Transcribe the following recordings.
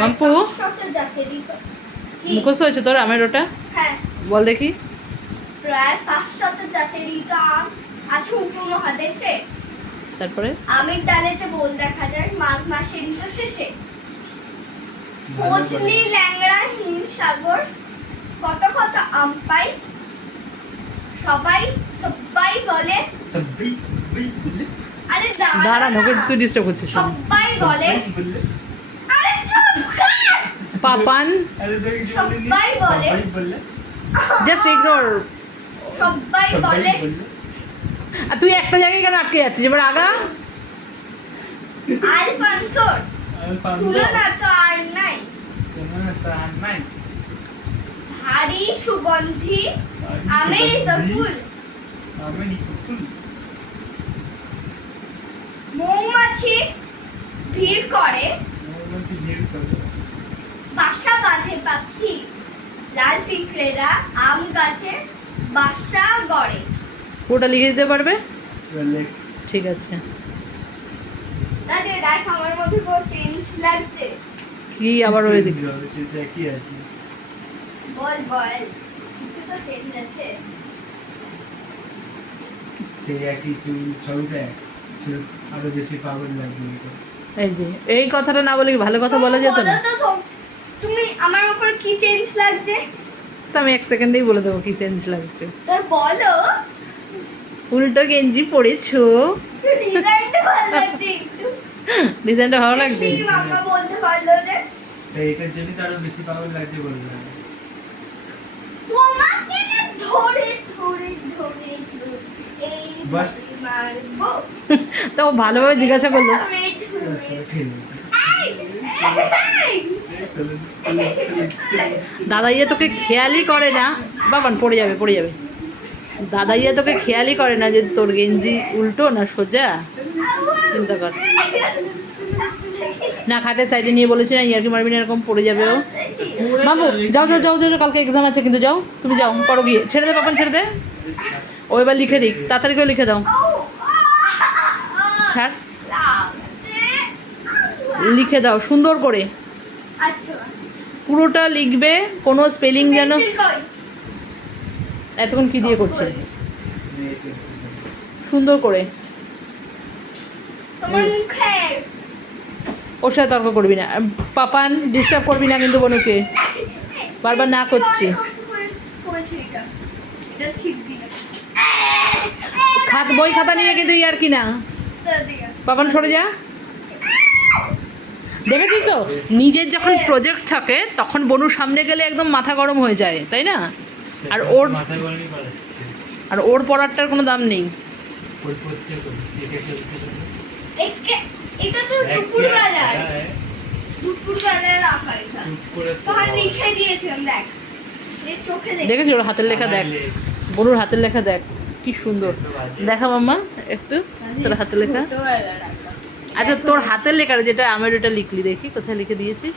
মাম্পু মুখস্থ হয়েছে তোর আমের ওটা? হ্যাঁ বল দেখি। প্রায় 500 জাতের আম আছে উপমহাদেশে। তারপরে আমের ডালেতে বোল দেখা যায় মাঘ মাসের ঋতু শেষে। ফজলি ল্যাংড়া হিমসাগর কত কত আম পাই। সবাই সবাই বলে আরে দাঁড়া নকে তুই ডিস্টার্ব করছিস। সবাই বলে আরে চুপ কর। পাপান সবাই বলে জাস্ট ইগনোর। সবাই বলে আর তুই একটা জায়গায় কেন আটকে যাচ্ছিস? এবার আগা। আলফানসোর তুলনা তো আর নাই। ভারী সুগন্ধি আমেরই তো ফুল। মৌমাছি ভিড় করে বাসা বাঁধে পাখি। লাল পিঁপড়েরা আম গাছে বাসা গড়ে। ওটা লিখে দিতে পারবে? ঠিক আছে। দাদা দেখ আমার মধ্যে কোনো চেঞ্জ লাগছে কি আবার ওই দিকে বল বল কিছু তো চেঞ্জ আছে। সেই একই চুল ছবিটা আরো বেশি পাগল লাগবে। এই যে এই কথাটা না বলে কি ভালো কথা বলা যেত না? তুমি আমার উপর কি চেঞ্জ লাগছে? তো আমি এক সেকেন্ডেই বলে দেবো কি চেঞ্জ লাগছে। তো বলো। উল্টো গেঞ্জি পরেছো। ডিজাইনটা ভালো লাগছে। ডিজাইনটা ভালো লাগছে। মামা বলতে পারলো যে এইটার জন্য তো আরো বেশি পাগল লাগছে বললাম। তোমাকে না ধরে ধরে ধরে এই বাস মারবো। তো ও ভালোভাবে জিজ্ঞাসা করলো। দাদাইয়া তোকে খেয়ালই করে না। বাবান পড়ে যাবে পড়ে যাবে। দাদাইয়া তোকে খেয়ালই করে না যে তোর গেঞ্জি উল্টো না সোজা। চিন্তা কর না। খাটের সাইডে নিয়ে বলেছি না ইয়ার্কি মারবি না, এরকম পড়ে যাবে ও। বাবু যাও যাও যাও যাও, কালকে এক্সাম আছে কিন্তু যাও, তুমি যাও পড়ো গিয়ে। ছেড়ে দে বাবান ছেড়ে দে। ও এবার লিখে দিক, তাড়াতাড়ি করে লিখে দাও। ছাড়, লিখে দাও সুন্দর করে। পুরোটা লিখবে, কোনো স্পেলিং যেন। এতক্ষণ কি দিয়ে করছে? সুন্দর করে। ওর সাথে তর্ক করবি না। পাপান ডিস্টার্ব করবি না কিন্তু বনুকে, বারবার না করছি। বই খাতা নিয়ে কিন্তু আর কি না। পাপান সরে যা। দেখেছিস তো নিজের যখন প্রজেক্ট থাকে তখন বনুর সামনে গেলে একদম মাথা গরম হয়ে যায়, তাই না? আর ওর পড়ারটার কোনো দাম নেই। এটা তো দুপুরবেলার রাখা। এটা তখন লিখে দিয়েছিলাম, দেখ চোখে দেখেছি ওর হাতের লেখা। দেখ বনুর হাতের লেখা, দেখ কি সুন্দর। দেখা মাম্মা একটু তোর হাতের লেখা। আচ্ছা তোর হাতের লেখা যেটা আমের ওটা লিখলি, দেখি কোথায় লিখে দিয়েছিস।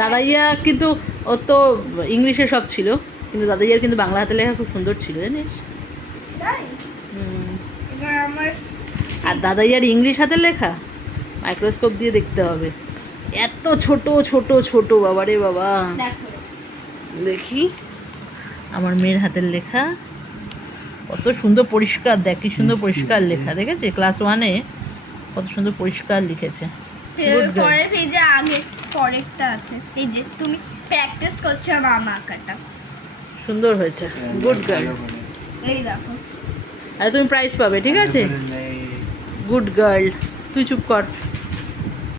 দাদাইয়া কিন্তু ও তো ইংলিশে সব ছিল, কিন্তু দাদাইয়ার কিন্তু বাংলা হাতের লেখা খুব সুন্দর ছিল জানিস। আর দাদাইয়ার ইংলিশ হাতের লেখা মাইক্রোস্কোপ দিয়ে দেখতে হবে, এত ছোট ছোট ছোট। বাবা রে বাবা, দেখি আমার মেয়ের হাতের লেখা কত সুন্দর পরিষ্কার। দেখ কি সুন্দর পরিষ্কার লেখা, দেখেছে? ক্লাস 1-এ কত সুন্দর পরিষ্কার লিখেছে। পরের পেজে আগে পরেরটা আছে। এই যে তুমি প্র্যাকটিস করছো মামা আঁকাটা, সুন্দর হয়েছে। Good girl. এই দেখো, আর তুমি প্রাইজ পাবে, ঠিক আছে? Good girl. তুই চুপ কর।